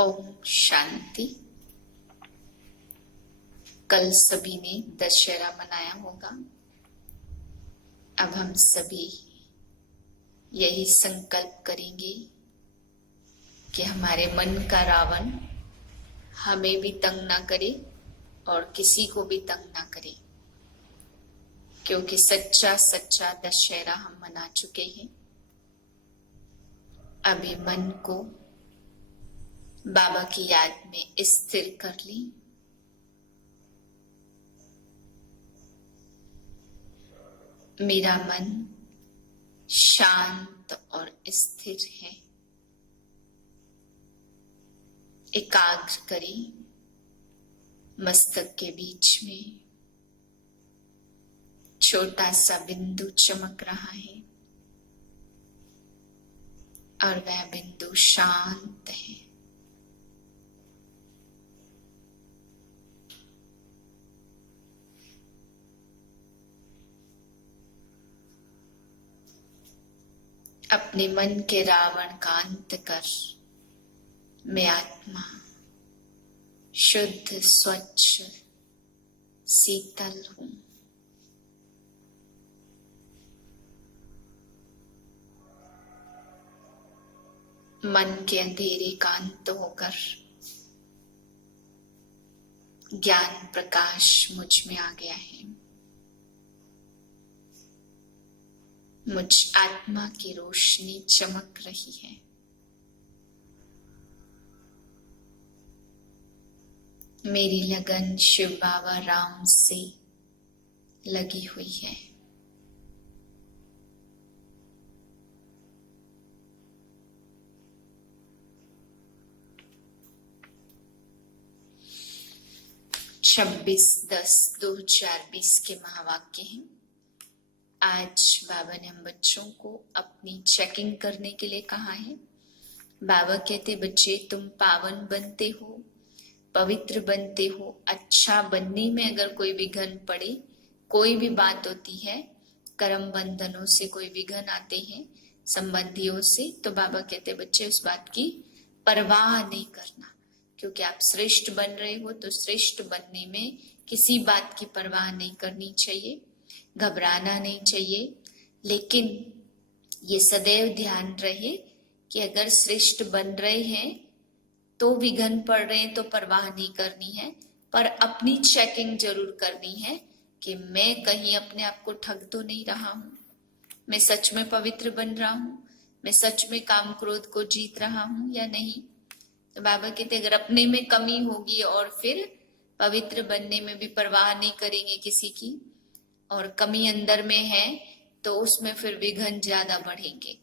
ओम शांति। कल सभी ने दशहरा मनाया होगा। अब हम सभी यही संकल्प करेंगे कि हमारे मन का रावण हमें भी तंग ना करे और किसी को भी तंग ना करे, क्योंकि सच्चा सच्चा दशहरा हम मना चुके हैं। अभी मन को बाबा की याद में स्थिर कर ली। मेरा मन शांत और स्थिर है। एकाग्र करी मस्तक के बीच में छोटा सा बिंदु चमक रहा है और वह बिंदु शांत है। अपने मन के रावण का अंत कर मैं आत्मा शुद्ध स्वच्छ शीतल हूं। मन के अंधेरे का अंत होकर ज्ञान प्रकाश मुझ में आ गया है। मुझ आत्मा की रोशनी चमक रही है। मेरी लगन शिव बाबा राम से लगी हुई है। छब्बीस 10/2020 के महावाक्य हैं। आज बाबा ने हम बच्चों को अपनी चेकिंग करने के लिए कहा है। बाबा कहते, बच्चे तुम पावन बनते हो, पवित्र बनते हो। अच्छा बनने में अगर कोई विघन पड़े, कोई भी बात होती है, कर्म बंधनों से कोई विघन आते हैं, संबंधियों से, तो बाबा कहते बच्चे उस बात की परवाह नहीं करना, क्योंकि आप श्रेष्ठ बन रहे हो। तो श्रेष्ठ बनने में किसी बात की परवाह नहीं करनी चाहिए, घबराना नहीं चाहिए। लेकिन ये सदैव ध्यान रहे कि अगर श्रेष्ठ बन रहे हैं तो विघन पड़ रहे हैं तो परवाह नहीं करनी है, पर अपनी चेकिंग जरूर करनी है कि मैं कहीं अपने आप को ठग तो नहीं रहा हूं, मैं सच में पवित्र बन रहा हूं, मैं सच में काम क्रोध को जीत रहा हूं या नहीं। तो बाबा कहते अगर अपने में कमी होगी और फिर पवित्र बनने में भी परवाह नहीं करेंगे किसी की, और कमी अंदर में है, तो उसमें फिर विघन ज्यादा बढ़ेंगे।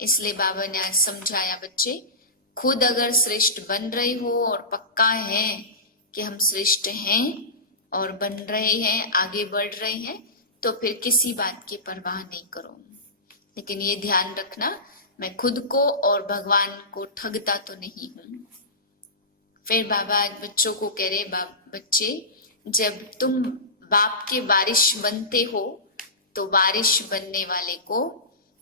इसलिए बाबा ने आज समझाया, बच्चे खुद अगर श्रेष्ठ बन रहे हो और पक्का है कि हम श्रेष्ठ हैं और बन रहे हैं, आगे बढ़ रहे हैं, तो फिर किसी बात की परवाह नहीं करो। लेकिन ये ध्यान रखना, मैं खुद को और भगवान को ठगता तो नहीं हूं। फिर बाबा आज बच्चों को कह रहे, बच्चे जब तुम बाप के वारिश बनते हो तो वारिश बनने वाले को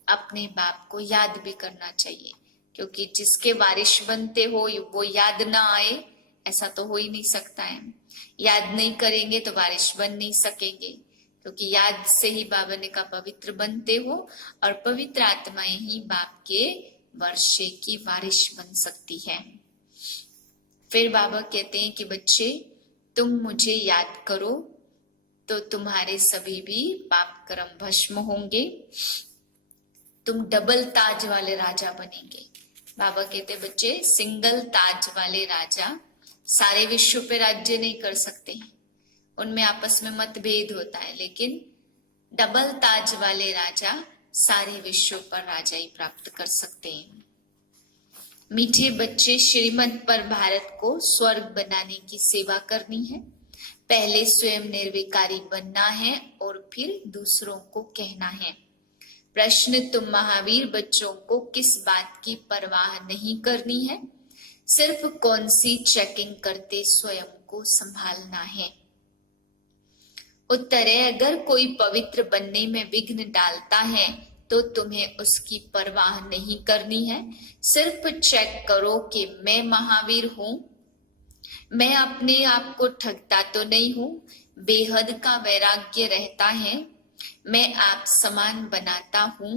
अपने बाप को याद भी करना चाहिए, क्योंकि जिसके वारिश बनते हो वो याद ना आए ऐसा तो हो ही नहीं सकता है। याद नहीं करेंगे तो वारिश बन नहीं सकेंगे, क्योंकि याद से ही बाबा ने कहा पवित्र बनते हो, और पवित्र आत्माएं ही बाप के वर्षे की वारिश बन सकती है। फिर बाबा कहते हैं कि बच्चे तुम मुझे याद करो तो तुम्हारे सभी भी पाप कर्म भस्म होंगे, तुम डबल ताज वाले राजा बनेंगे। बाबा कहते बच्चे सिंगल ताज वाले राजा सारे विश्व पे राज्य नहीं कर सकते, उनमें आपस में मतभेद होता है, लेकिन डबल ताज वाले राजा सारे विश्व पर राजाई प्राप्त कर सकते हैं। मीठे बच्चे, श्रीमत पर भारत को स्वर्ग बनाने की सेवा करनी है। पहले स्वयं निर्विकारी बनना है और फिर दूसरों को कहना है। प्रश्न, तुम महावीर बच्चों को किस बात की परवाह नहीं करनी है, सिर्फ कौन सी चेकिंग करते स्वयं को संभालना है। उत्तर है, अगर कोई पवित्र बनने में विघ्न डालता है तो तुम्हें उसकी परवाह नहीं करनी है। सिर्फ चेक करो कि मैं महावीर हूं, मैं अपने आप को ठगता तो नहीं हूं, बेहद का वैराग्य रहता है, मैं आप समान बनाता हूं,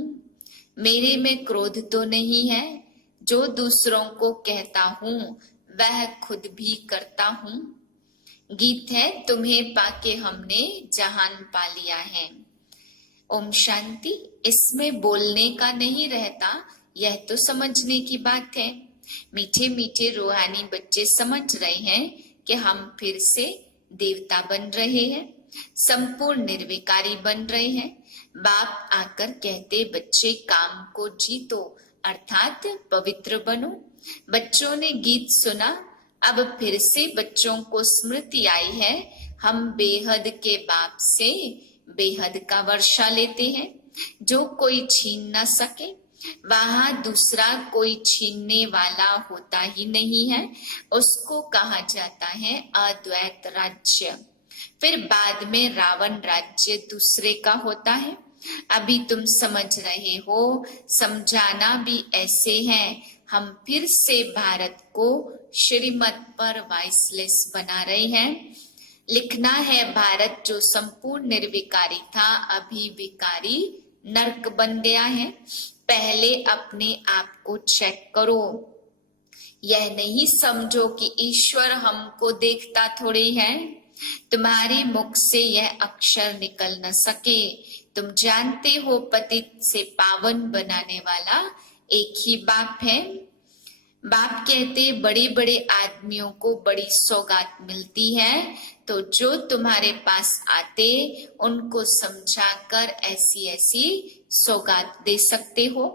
मेरे में क्रोध तो नहीं है, जो दूसरों को कहता हूं वह खुद भी करता हूं। गीत है तुम्हें पाके हमने जहान पा लिया है। ओम शांति। इसमें बोलने का नहीं रहता, यह तो समझने की बात है। मीठे मीठे रूहानी बच्चे समझ रहे हैं कि हम फिर से देवता बन रहे हैं, संपूर्ण निर्विकारी बन रहे हैं। बाप आकर कहते बच्चे काम को जीतो, अर्थात पवित्र बनो। बच्चों ने गीत सुना, अब फिर से बच्चों को स्मृति आई है, हम बेहद के बाप से बेहद का वर्षा लेते हैं, जो कोई छीन न सके। वहां दूसरा कोई छीनने वाला होता ही नहीं है, उसको कहा जाता है अद्वैत राज्य। फिर बाद में रावण राज्य दूसरे का होता है। अभी तुम समझ रहे हो, समझाना भी ऐसे है। हम फिर से भारत को श्रीमत पर वाइसलेस बना रहे हैं। लिखना है भारत जो संपूर्ण निर्विकारी था, अभी विकारी नरक बन गया है। पहले अपने आप को चेक करो। यह नहीं समझो कि ईश्वर हमको देखता थोड़ी है। तुम्हारे मुख से यह अक्षर निकल न सके। तुम जानते हो पतित से पावन बनाने वाला एक ही बाप है। बाप कहते बड़े बड़े आदमियों को बड़ी सौगात मिलती है, तो जो तुम्हारे पास आते उनको समझाकर ऐसी ऐसी सौगात दे सकते हो।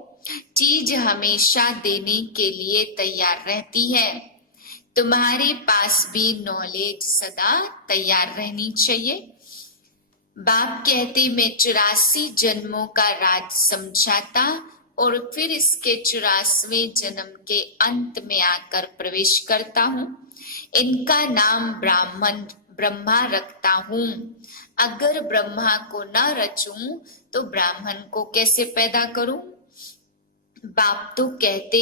चीज हमेशा देने के लिए तैयार रहती है। तुम्हारे पास भी नॉलेज सदा तैयार रहनी चाहिए। बाप कहते मैं 84 जन्मों का राज समझाता और फिर इसके 84वें जन्म के अंत में आकर प्रवेश करता हूँ। इनका नाम ब्रह्मा रखता हूँ। अगर ब्रह्मा को न रचूं तो ब्राह्मण को कैसे पैदा करूं? बाप तो कहते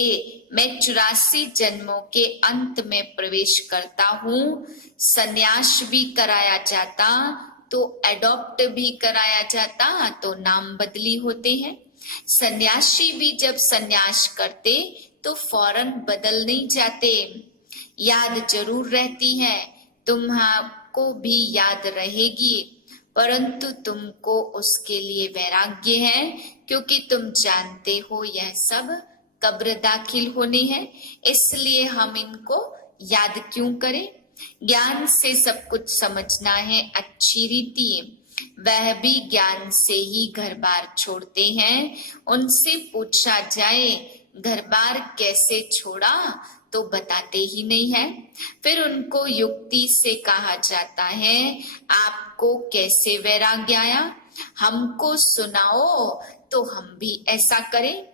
मैं 84 जन्मों के अंत में प्रवेश करता हूँ। संन्यास भी कराया जाता तो एडॉप्ट भी कराया जाता तो नाम बदली होते हैं। सन्यासी भी जब सन्यास करते तो फौरन बदल नहीं जाते। याद जरूर रहती है, तुम्हाको भी याद रहेगी, परंतु तुमको उसके लिए वैराग्य है, क्योंकि तुम जानते हो यह सब कब्र दाखिल होने हैं। इसलिए हम इनको याद क्यों करें? ज्ञान से सब कुछ समझना है अच्छी रीति। वह भी ज्ञान से ही घर बार छोड़ते हैं। उनसे पूछा जाए घर बार कैसे छोड़ा तो बताते ही नहीं है। फिर उनको युक्ति से कहा जाता है आपको कैसे वैराग्य आया, हमको सुनाओ तो हम भी ऐसा करें।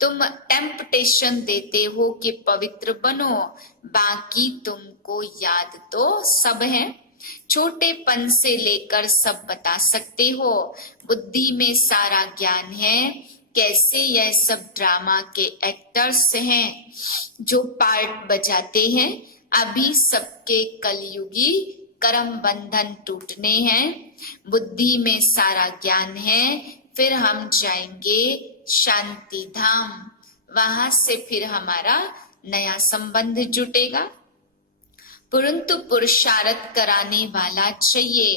तुम टेम्पटेशन देते हो कि पवित्र बनो, बाकी तुमको याद तो सब है। छोटेपन से लेकर सब बता सकते हो। बुद्धि में सारा ज्ञान है। कैसे यह सब ड्रामा के एक्टर्स हैं जो पार्ट बजाते हैं। अभी सबके कलयुगी कर्म बंधन टूटने हैं। बुद्धि में सारा ज्ञान है। फिर हम जाएंगे शांति धाम, वहां से फिर हमारा नया संबंध जुटेगा। परंतु पुरुषार्थ कराने वाला चाहिए।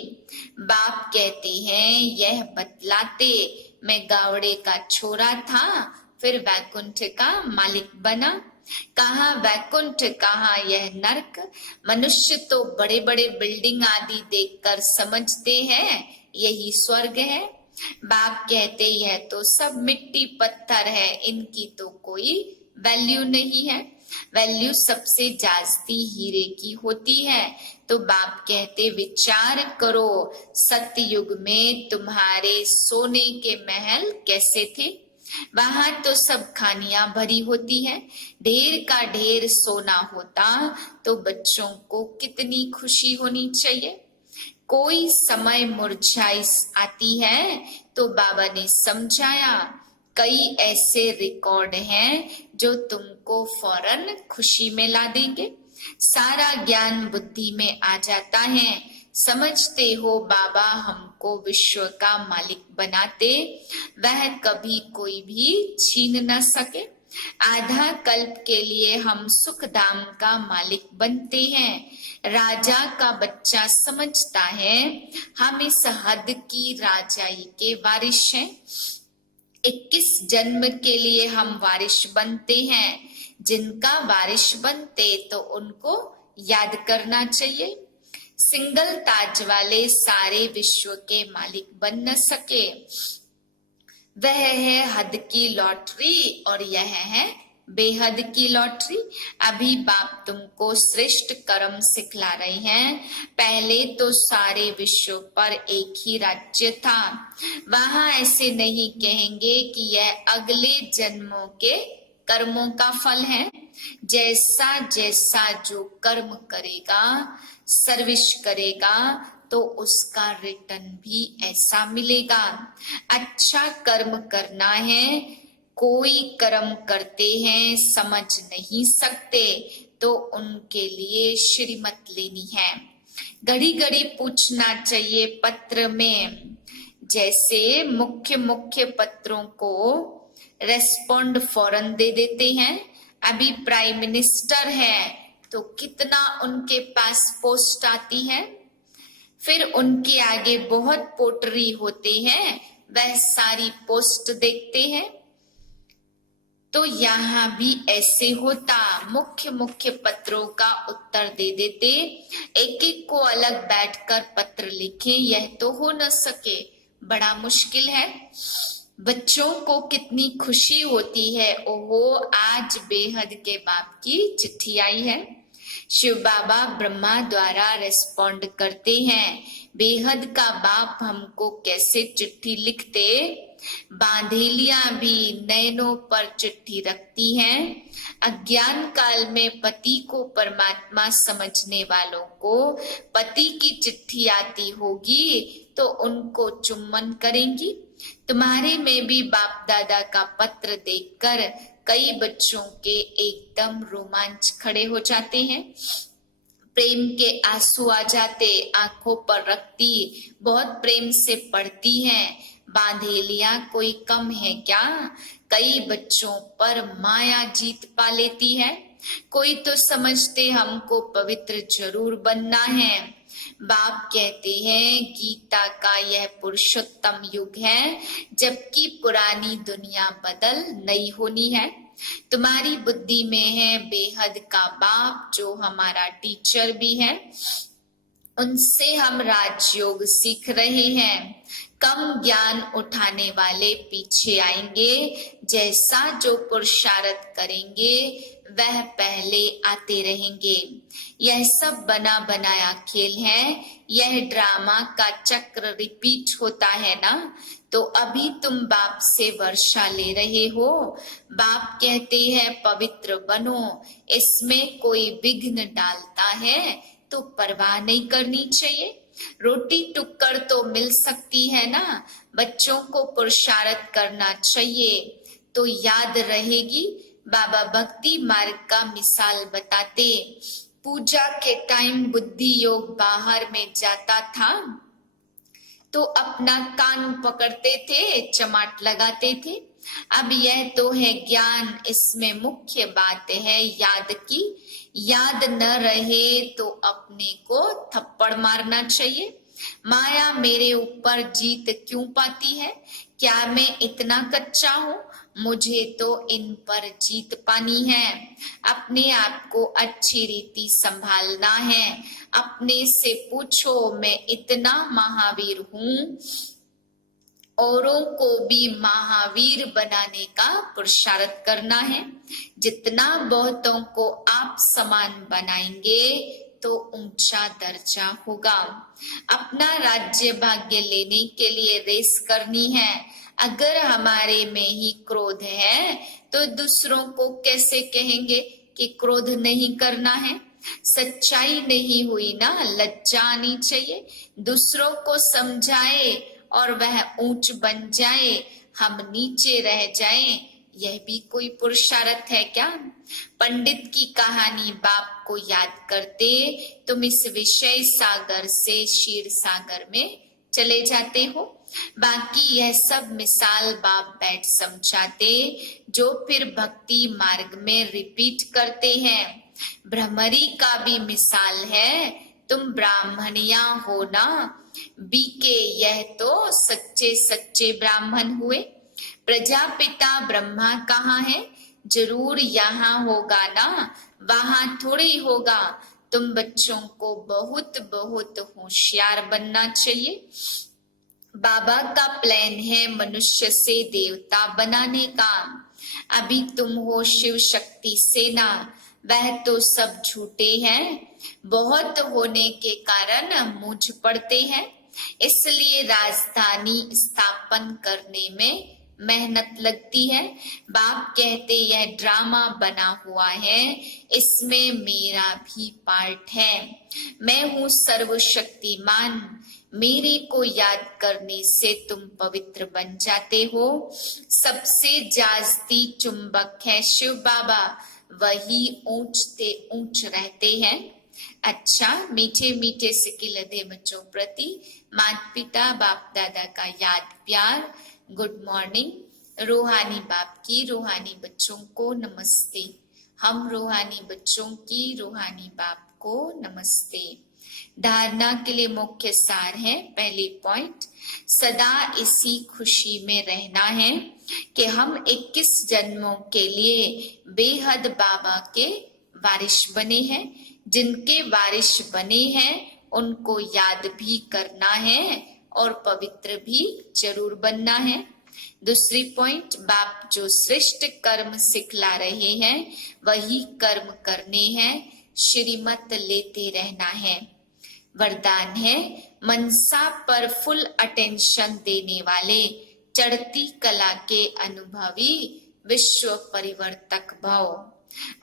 बाप कहते हैं यह बतलाते मैं गावड़े का छोरा था, फिर वैकुंठ का मालिक बना। कहाँ वैकुंठ, कहाँ यह नरक। मनुष्य तो बड़े बड़े बिल्डिंग आदि देखकर समझते हैं यही स्वर्ग है। बाप कहते यह तो सब मिट्टी पत्थर है, इनकी तो कोई वैल्यू नहीं है। वैल्यू सबसे जास्ती हीरे की होती है। तो बाप कहते विचार करो, सतयुग में तुम्हारे सोने के महल कैसे थे। वहां तो सब खानियां भरी होती है। ढेर का ढेर सोना होता तो बच्चों को कितनी खुशी होनी चाहिए। कोई समय मुरझाई आती है तो बाबा ने समझाया कई ऐसे रिकॉर्ड हैं जो तुमको फौरन खुशी में ला देंगे। सारा ज्ञान बुद्धि में आ जाता है। समझते हो बाबा हमको विश्व का मालिक बनाते, वह कभी कोई भी छीन न सके। आधा कल्प के लिए हम सुख धाम का मालिक बनते हैं। राजा का बच्चा समझता है हम इस हद की राजाई के वारिश हैं। 21 जन्म के लिए हम वारिश बनते हैं। जिनका वारिश बनते तो उनको याद करना चाहिए। सिंगल ताज वाले सारे विश्व के मालिक बन न सके। वह है हद की लॉटरी और यह है बेहद की लॉटरी। अभी बाप तुमको श्रेष्ठ कर्म सिखला रहे हैं। पहले तो सारे विश्व पर एक ही राज्य था। वहां ऐसे नहीं कहेंगे कि यह अगले जन्मों के कर्मों का फल है। जैसा जैसा जो कर्म करेगा, सर्विस करेगा, तो उसका रिटर्न भी ऐसा मिलेगा। अच्छा कर्म करना है। कोई कर्म करते हैं समझ नहीं सकते तो उनके लिए श्रीमत लेनी है। घड़ी घड़ी पूछना चाहिए पत्र में। जैसे मुख्य मुख्य पत्रों को रेस्पोंड फौरन दे देते हैं। अभी प्राइम मिनिस्टर है तो कितना उनके पास पोस्ट आती है। फिर उनके आगे बहुत पोटरी होते हैं, वह सारी पोस्ट देखते हैं। तो यहाँ भी ऐसे होता। मुख्य मुख्य पत्रों का उत्तर दे देते। एक एक को अलग बैठकर पत्र लिखे, यह तो हो न सके। बड़ा मुश्किल है। बच्चों को कितनी खुशी होती है, ओहो आज बेहद के बाप की चिट्ठी आई है। शिव बाबा ब्रह्मा द्वारा रेस्पोंड करते हैं। बेहद का बाप हमको कैसे चिट्ठी लिखते। बांधेलियां भी नयनों पर चिट्ठी रखती हैं। अज्ञान काल में पति को परमात्मा समझने वालों को पति की चिट्ठी आती होगी तो उनको चुम्बन करेंगी। तुम्हारे में भी बाप दादा का पत्र देखकर कई बच्चों के एकदम रोमांच खड़े हो जाते हैं। प्रेम के आंसू आ जाते, आंखों पर रखती, बहुत प्रेम से पढ़ती हैं। बांधेलियां कोई कम है क्या? कई बच्चों पर माया जीत पा लेती है। कोई तो समझते हमको पवित्र जरूर बनना है। बाप कहते हैं गीता का यह पुरुषोत्तम युग है, जबकि पुरानी दुनिया बदल नई होनी है। तुम्हारी बुद्धि में है बेहद का बाप जो हमारा टीचर भी है। उनसे हम राजयोग सीख रहे हैं। कम ज्ञान उठाने वाले पीछे आएंगे। जैसा जो पुरुषार्थ करेंगे वह पहले आते रहेंगे। यह सब बना बनाया खेल है। यह ड्रामा का चक्र रिपीट होता है ना। तो अभी तुम बाप से वर्षा ले रहे हो। बाप कहते हैं पवित्र बनो। इसमें कोई विघ्न डालता है तो परवाह नहीं करनी चाहिए। रोटी टुक्कर तो मिल सकती है ना। बच्चों को पुरुषार्थ करना चाहिए तो याद रहेगी। बाबा भक्ति मार्ग का मिसाल बताते। पूजा के टाइम बुद्धि योग बाहर में जाता था तो अपना कान पकड़ते थे, चमाट लगाते थे। अब यह तो है ज्ञान। इसमें मुख्य बात है याद की। याद न रहे तो अपने को थप्पड़ मारना चाहिए। माया मेरे ऊपर जीत क्यों पाती है? क्या मैं इतना कच्चा हूँ? मुझे तो इन पर जीत पानी है। अपने आप को अच्छी रीति संभालना है। अपने से पूछो मैं इतना महावीर हूँ, औरों को भी महावीर बनाने का पुरुषार्थ करना है। जितना बहुतों को आप समान बनाएंगे तो ऊंचा दर्जा होगा। अपना राज्य भाग्य लेने के लिए रेस करनी है। अगर हमारे में ही क्रोध है तो दूसरों को कैसे कहेंगे कि क्रोध नहीं करना है? सच्चाई नहीं हुई ना, लज्जा आनी चाहिए। दूसरों को समझाए और वह ऊंच बन जाए। हम नीचे रह जाएं, यह भी कोई पुरुषार्थ है क्या? पंडित की कहानी बाप को याद करते तुम इस विषय सागर से क्षीर सागर में चले जाते हो। बाकी यह सब मिसाल बाप बैठ समझाते, जो फिर भक्ति मार्ग में रिपीट करते हैं। भ्रमरी का भी मिसाल है, तुम ब्राह्मणिया हो ना, बीके यह तो सच्चे सच्चे ब्राह्मण हुए। प्रजापिता ब्रह्मा कहाँ है? जरूर यहाँ होगा ना, वहां थोड़ी होगा। तुम बच्चों को बहुत बहुत होशियार बनना चाहिए। बाबा का प्लान है मनुष्य से देवता बनाने का। अभी तुम हो शिव शक्ति सेना, वह तो सब झूठे हैं। बहुत होने के कारण मुझ पड़ते हैं, इसलिए राजधानी स्थापन करने में मेहनत लगती है। बाप कहते यह ड्रामा बना हुआ है, इसमें मेरा भी पार्ट है। मैं हूँ सर्वशक्तिमान, मेरे को याद करने से तुम पवित्र बन जाते हो। सबसे जास्ती चुंबक है शिव बाबा, वही ऊंचते ऊंच रहते हैं। अच्छा, मीठे मीठे सिकिलधे बच्चों प्रति माता पिता बाप दादा का याद प्यार। Good morning. रूहानी बाप की रूहानी बच्चों को नमस्ते। हम रूहानी बच्चों की रूहानी बाप को नमस्ते। धारणा के लिए मुख्य सार है, पहली पॉइंट, सदा इसी खुशी में रहना है कि हम 21 जन्मों के लिए बेहद बाबा के वारिश बने हैं। जिनके वारिश बने हैं उनको याद भी करना है और पवित्र भी जरूर बनना है। दूसरी पॉइंट, बाप जो श्रेष्ठ कर्म सिखला रहे हैं वही कर्म करने हैं, श्रीमत लेते रहना है। वरदान है, मनसा पर फुल अटेंशन देने वाले चढ़ती कला के अनुभवी विश्व परिवर्तक भव।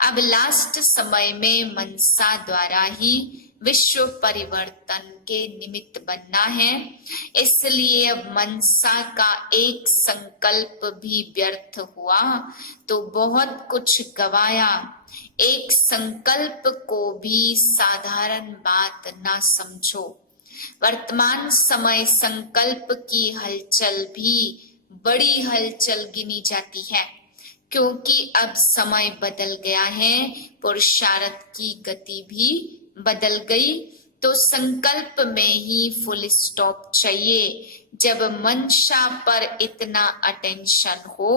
अब लास्ट समय में मनसा द्वारा ही विश्व परिवर्तन के निमित्त बनना है, इसलिए अब मनसा का एक संकल्प भी व्यर्थ हुआ तो बहुत कुछ गवाया। एक संकल्प को भी साधारण बात ना समझो। वर्तमान समय संकल्प की हलचल भी बड़ी हलचल गिनी जाती है, क्योंकि अब समय बदल गया है, पुरुषार्थ की गति भी बदल गई। तो संकल्प में ही फुल स्टॉप चाहिए। जब मंशा पर इतना अटेंशन हो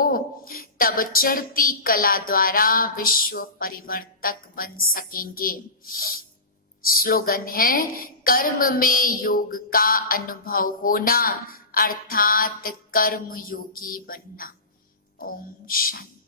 तब चढ़ती कला द्वारा विश्व परिवर्तक बन सकेंगे। स्लोगन है, कर्म में योग का अनुभव होना अर्थात कर्म योगी बनना। ओम शांति।